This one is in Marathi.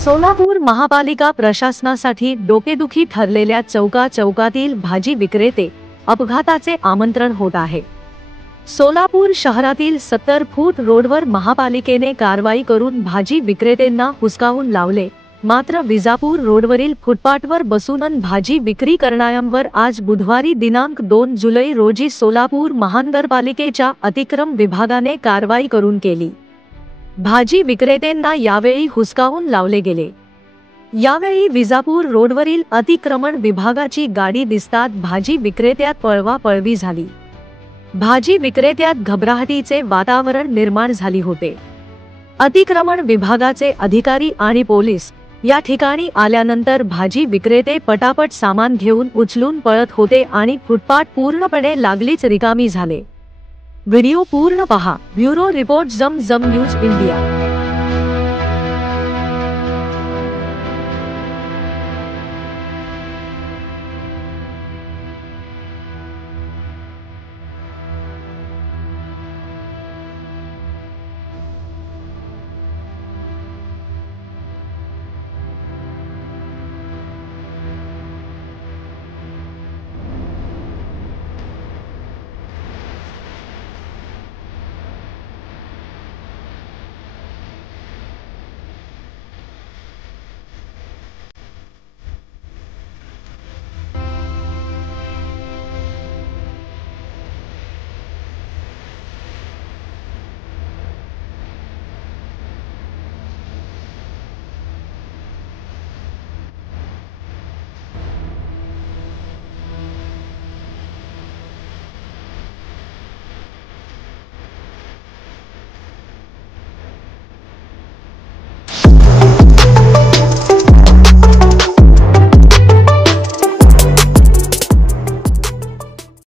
सोलापूर महापालिका प्रशासनासाठी डोकेदुखी ठरलेल्या चौकातील भाजी विक्रेते अपघाताचे आमंत्रण होत आहे। सोलापूर शहरातील 70 फूट रोडवर महापालिकेने कारवाई करून भाजी विक्रेत्यांना हुसकावून लावले, मात्र विजापूर रोडवरील फुटपाथवर बसून भाजी विक्री करणाऱ्यांवर आज बुधवारी दिनांक 2 जुलै रोजी सोलापूर महानगरपालिकेच्या अतिक्रमण विभागाने कारवाई करून केली। भाजी विक्रेत्यांना यावेळी हुसकावून लावले गेले। यावेळी विजापूर रोडवरील अतिक्रमण विभागाची गाडी दिसतात भाजी विक्रेत्यात पळवापळवी झाली। भाजी विक्रेत्यात घबराहटीचे वातावरण निर्माण झाले होते। अतिक्रमण विभागाचे अधिकारी आणि पोलीस या ठिकाणी आल्यानंतर भाजी विक्रेते पटापट सामान घेऊन उचलून पळत होते आणि फुटपाथ पूर्णपणे लागलीच रिकामी झाले। व्हिडिओ पूर्ण पहा। ब्युरो रिपोर्ट जम न्यूज इंडिया।